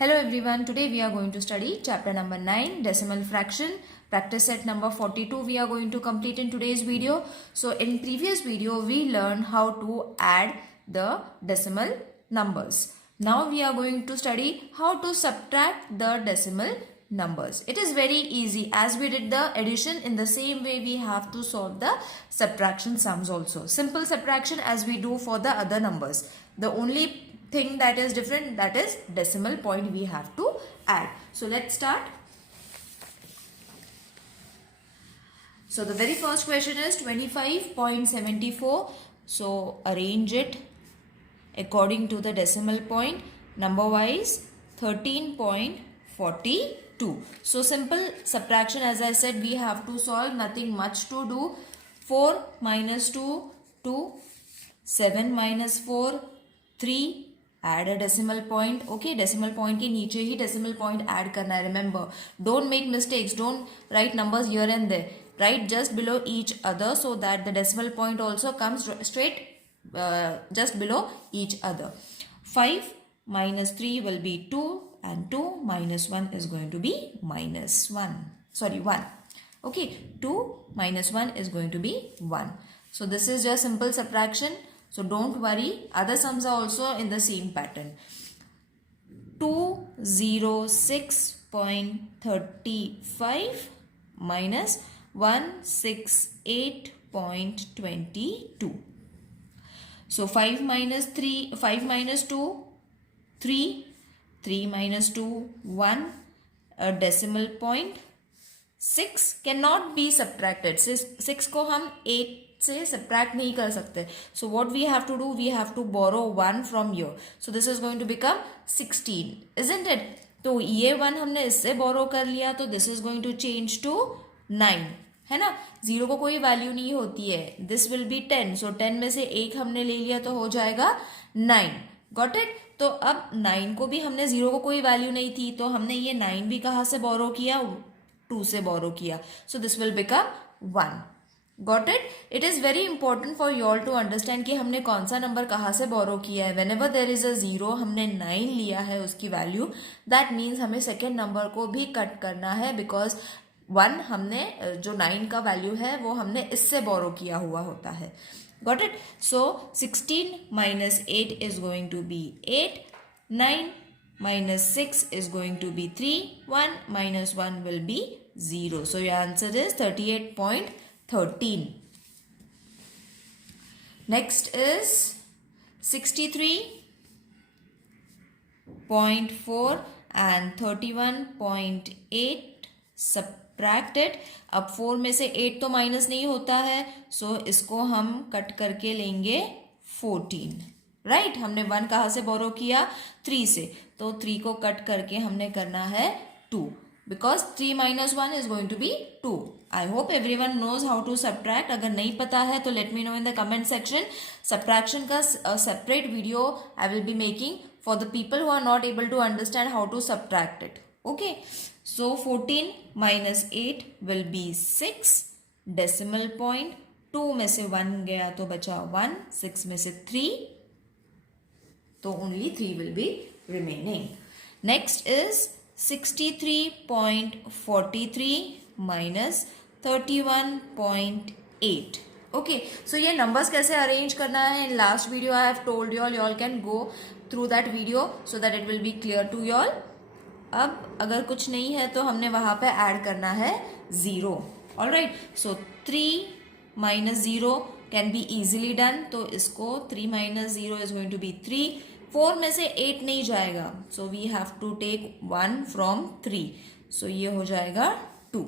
Hello everyone, today we are going to study chapter number 9 decimal fraction. Practice set number 42 we are going to complete in today's video. So in previous video we learned how to add the decimal numbers. Now we are going to study how to subtract the decimal numbers. It is very easy. As we did the addition, in the same way we have to solve the subtraction sums also. Simple subtraction as we do for the other numbers. The only thing that is different, that is decimal point we have to add. So let's start. So the very first question is 25.74. So arrange it according to the decimal point. Number wise 13.42. So simple subtraction, as I said, we have to solve, nothing much to do. 4 minus 2, 2. 7 minus 4, 3. Add a decimal point. Okay, decimal point के नीचे ही decimal point add करना है. Remember, don't make mistakes. Don't write numbers here and there. Write just below each other so that the decimal point also comes straight just below each other. 5 minus 3 will be 2 and 2 minus 1 is going to be minus 1. Sorry, 1. Okay, 2 minus 1 is going to be 1. So this is just simple subtraction. So don't worry, other sums are also in the same pattern. 206.35 minus 168.22. So 5 minus 2, 3. 3 minus 2, 1. A decimal point. 6 cannot be subtracted. 6 को हम 8 से subtract नहीं कर सकते. So what we have to do, we have to borrow 1 from here. So this is going to become 16, isn't it? तो ये 1 हमने इससे borrow कर लिया, तो this is going to change to 9, है ना? 0 को कोई वैल्यू नहीं होती है. This will be 10. So 10 में से 1 हमने ले लिया तो हो जाएगा 9. Got it? तो अब 9 को भी हमने 0 को कोई वैल्यू नहीं थी, तो हमने ये 9 भी कहाँ से borrow किया? 2 से borrow किया. So this will become 1. Got it? It is very important for you all to understand कि हमने कौन सा नंबर कहाँ से borrow किया है. Whenever there is a 0, हमने 9 लिया है उसकी वैल्यू, that means हमें सेकेंड नंबर को भी कट करना है, because 1 हमने जो 9 का वैल्यू है वो हमने इससे borrow किया हुआ होता है. Got it? So 16 minus 8 is going to be 8. 9 minus 6 is going to be 3. 1 minus 1 will be 0. So your answer is 38.13. Next is 63.4 and 31.8. Subtract it. अब 4 में से 8 तो माइनस नहीं होता है, सो इसको हम कट करके लेंगे 14. राइट, हमने 1 कहाँ से बोरो किया? 3 से, तो 3 को कट करके हमने करना है 2, because 3 minus 1 is going to be 2. I hope everyone knows how to subtract. अगर नहीं पता है तो let me know in the comment section. Subtraction का separate video I will be making for the people who are not able to understand how to subtract it. Okay. So 14 minus 8 will be 6. Decimal point. 2 में से 1 गया तो बचा 1. 6 में से 3. तो only 3 will be remaining. Next is 63.43 minus 31.8. Okay, so ये numbers कैसे arrange करना है? In last video I have told you all, you all can go through that video so that it will be clear to you all. अब अगर कुछ नहीं है तो हमने वहाँ पे add करना है 0. Alright, so 3 minus 0 can be easily done. तो इसको 3 minus 0 is going to be 3. 4 में से 8 नहीं जाएगा, so we have to take 1 from 3. So ये हो जाएगा 2.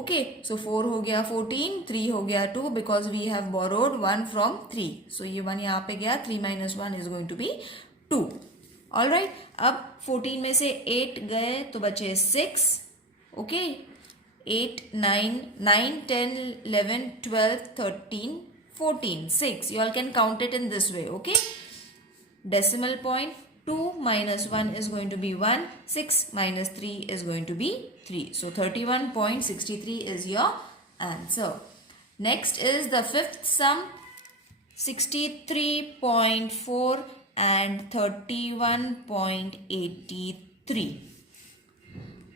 Okay, so 4 हो गया 14, 3 हो गया 2, because we have borrowed 1 from 3. So ये 1 यहाँ पे गया, 3 minus 1 is going to be 2. Alright, अब 14 में से 8 गए तो बचे 6. Okay, 8, 9, 10, 11, 12, 13, 14, 6. You all can count it in this way. Okay. Decimal point, 2 minus 1 is going to be 1. 6 minus 3 is going to be 3. So 31.63 is your answer. Next is the fifth sum, 63.4 and 31.83. 3.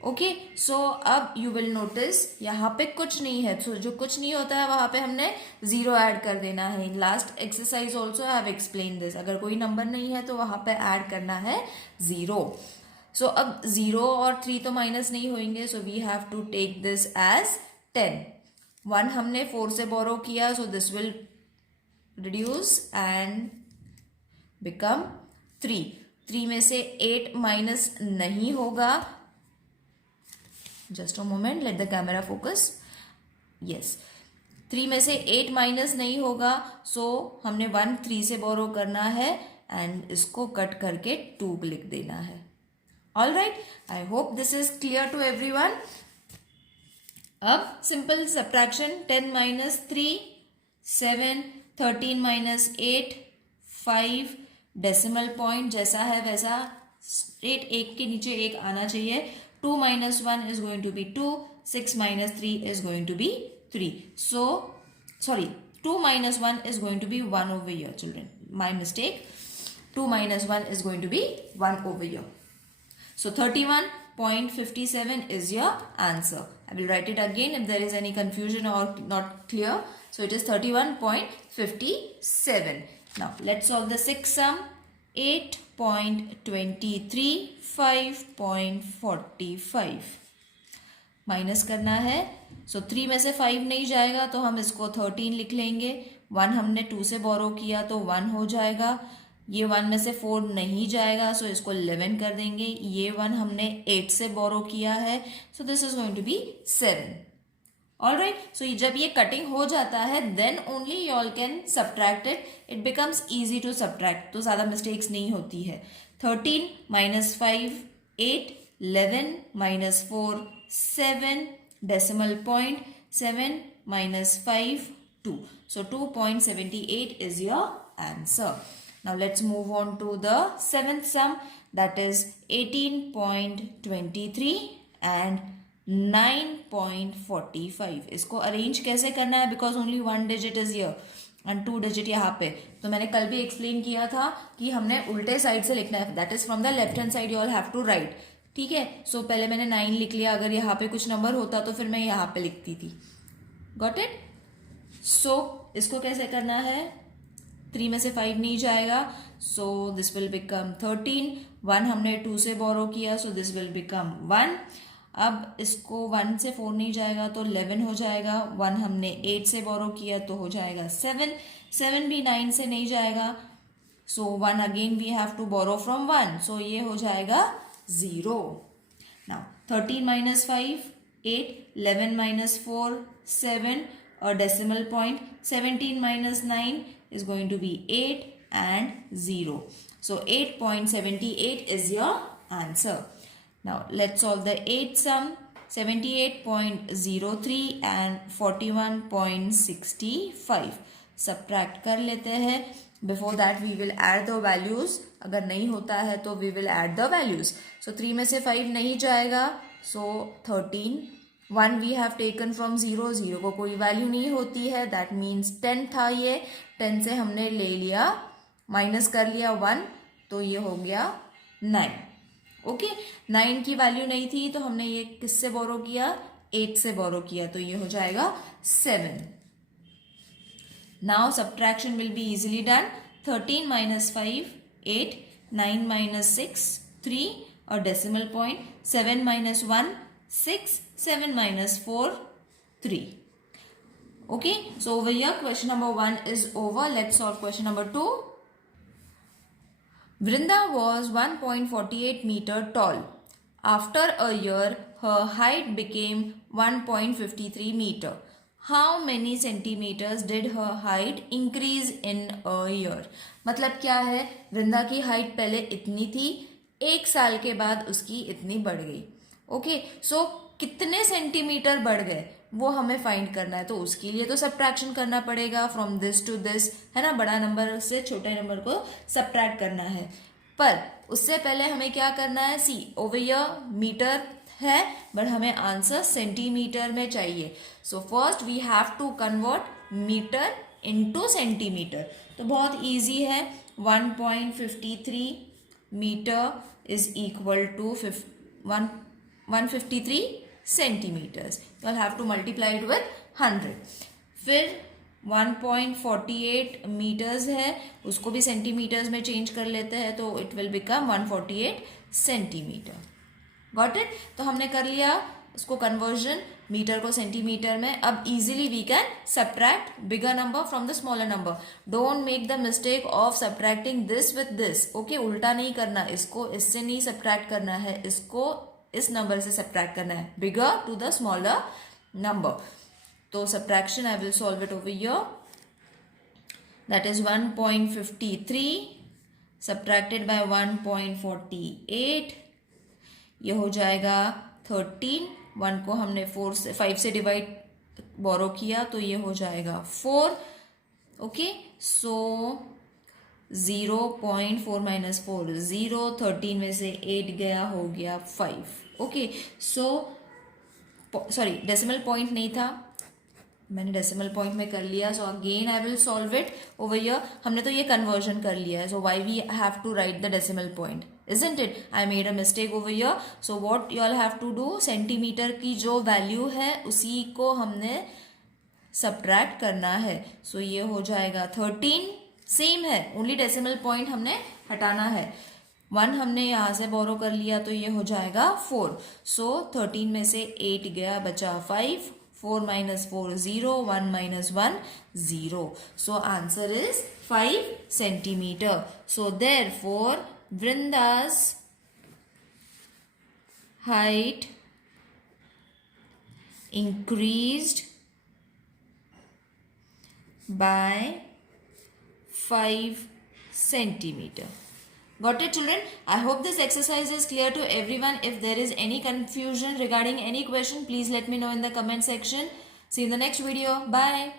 Okay, सो अब you will notice यहाँ पे कुछ नहीं है, तो जो कुछ नहीं होता है वहाँ पे हमने 0 ऐड कर देना है. In last exercise also I have explain this. अगर कोई नंबर नहीं है तो वहाँ पे ऐड करना है 0. सो अब 0 और 3 तो माइनस नहीं होंगे, so we have to take this as 10. 1 हमने 4 से बोरो किया, so this will reduce and become 3. 3 में से 8 माइनस नहीं होगा. Just a moment, let the camera focus. Yes, 3 में से 8 माइनस नहीं होगा, सो हमने 1 3 से बोरो करना है एंड इसको कट करके 2 लिख देना है. All right, I hope this is clear to everyone. अब simple subtraction, 10 minus 3 7, 13 minus 8 5. Decimal point जैसा है वैसा स्ट्रेट एक के नीचे एक आना चाहिए. 2 minus 1 is going to be 2. 6 minus 3 is going to be 3. So, sorry, 2 minus 1 is going to be 1 over here, children. My mistake. 2 minus 1 is going to be 1 over here. So, 31.57 is your answer. I will write it again if there is any confusion or not clear. So, it is 31.57. Now, let's solve the sixth sum. 8.23 5.45 minus करना है. सो 3 में से 5 नहीं जाएगा तो हम इसको 13 लिख लेंगे. 1 हमने 2 से बोरो किया तो 1 हो जाएगा. ये 1 में से 4 नहीं जाएगा, सो इसको 11 कर देंगे. ये 1 हमने 8 से बोरो किया है, so this is going to be 7. All right, so जब ये कटिंग हो जाता है then only you all can subtract it. It becomes easy to subtract, तो ज़्यादा मिस्टेक्स नहीं होती है. 13 minus 5 8, 11 minus 4 7, decimal point 7 minus 5 2. So 2.78 is your answer. Now let's move on to the seventh sum, that is 18.23 and 9.45. इसको arrange कैसे करना है, because only 1 digit is here and 2 digit यहाँ पे. तो मैंने कल भी एक्सप्लेन किया था कि हमने उल्टे साइड से लिखना है, that is from the left hand side you all have to write. ठीक है, सो पहले मैंने 9 लिख लिया. अगर यहाँ पे कुछ नंबर होता तो फिर मैं यहाँ पे लिखती थी. Got it? सो इसको कैसे करना है, 3 में से 5 नहीं जाएगा, सो दिस विल बिकम 13. 1 हमने 2 से बोरो किया, सो दिस विल बिकम 1. अब इसको 1 से 4 नहीं जाएगा तो 11 हो जाएगा. 1 हमने 8 से बोरो किया तो हो जाएगा 7. 7 भी 9 से नहीं जाएगा, so 1 again we have to borrow from 1, so ये हो जाएगा 0. Now 13 minus 5 8, 11 minus 4 7, or decimal point. 17 minus 9 is going to be 8 and 0. So 8.78 is your answer. Now let's solve the 8th sum. 78.03 and 41.65. Subtract कर लेते हैं. Before that we will add the values. अगर नहीं होता है तो we will add the values. So 3 में से 5 नहीं जाएगा, so 13. 1 we have taken from 0. 0 को कोई वैल्यू नहीं होती है, दैट मीन्स 10 था ये. 10 से हमने ले लिया, माइनस कर लिया 1, तो ये हो गया 9. ओके, 9 की वैल्यू नहीं थी तो हमने ये किससे बोरो किया, 8 से बोरो किया, तो ये हो जाएगा 7. Now subtraction will be easily done. 13 minus 5 8, 9 minus 6 3, और decimal point 7 minus 1 6, 7 minus 4 3. Okay, so over here question number 1 is over. Let's solve question number 2. Vrinda was 1.48 meter tall. After a year her height became 1.53 meter. How many centimeters did her height increase in a year? मतलब क्या है, वृंदा की height पहले इतनी थी, 1 साल के बाद उसकी इतनी बढ़ गई. ओके, सो कितने सेंटीमीटर बढ़ गए वो हमें फाइंड करना है, तो उसके लिए तो सब्ट्रैक्शन करना पड़ेगा फ्रॉम दिस टू दिस, है ना. बड़ा नंबर से छोटे नंबर को सब्ट्रैक्ट करना है, पर उससे पहले हमें क्या करना है, सी ओवर हियर मीटर है बट हमें आंसर सेंटीमीटर में चाहिए. So first we have to convert metre into centimetre. तो बहुत ईजी है. 1.53 metre is equal to 153 centimeters. You'll have to multiply it with 100. फिर 1.48 मीटर्स है, उसको भी सेंटीमीटर्स में चेंज कर लेते हैं तो it will become 148 centimetre. Got it? तो हमने कर लिया उसको कन्वर्जन मीटर को सेंटीमीटर में. अब easily we can subtract bigger number from the smaller number. Don't make the mistake of subtracting this with this. Okay, उल्टा नहीं करना, इसको इससे नहीं सब्ट्रैक्ट करना है, इसको इस नंबर से सब्ट्रैक्ट करना है, bigger to the smaller number. तो subtraction I will solve it over here. That is 1.53 subtracted by 1.48. ये हो जाएगा 13. 1 को हमने 5 से डिवाइड बोरो किया तो ये हो जाएगा 4. ओके, सो 0.4 माइनस 4 0. 13 में से 8 गया, हो गया 5. Okay, so sorry decimal point नहीं था, मैंने डेसिमल पॉइंट में कर लिया. So again I will solve it over here. हमने तो ये कन्वर्जन कर लिया है, so why we have to write the decimal point, isn't it? I made a mistake over here. So what you all have to do, centimetre की जो value है उसी को हमने सब्ट्रैक्ट करना है. सो ये हो जाएगा 13. सेम है, ओनली डेसिमल पॉइंट हमने हटाना है. 1 हमने यहाँ से बोरो कर लिया तो ये हो जाएगा 4. सो 13 में से 8 गया, बचा 5. 4 minus 4 0. 1 minus 1 0. So answer is 5 centimeter. So therefore Vrinda's height increased by 5 centimeter. Got it, children? I hope this exercise is clear to everyone. If there is any confusion regarding any question, please let me know in the comment section. See you in the next video. Bye.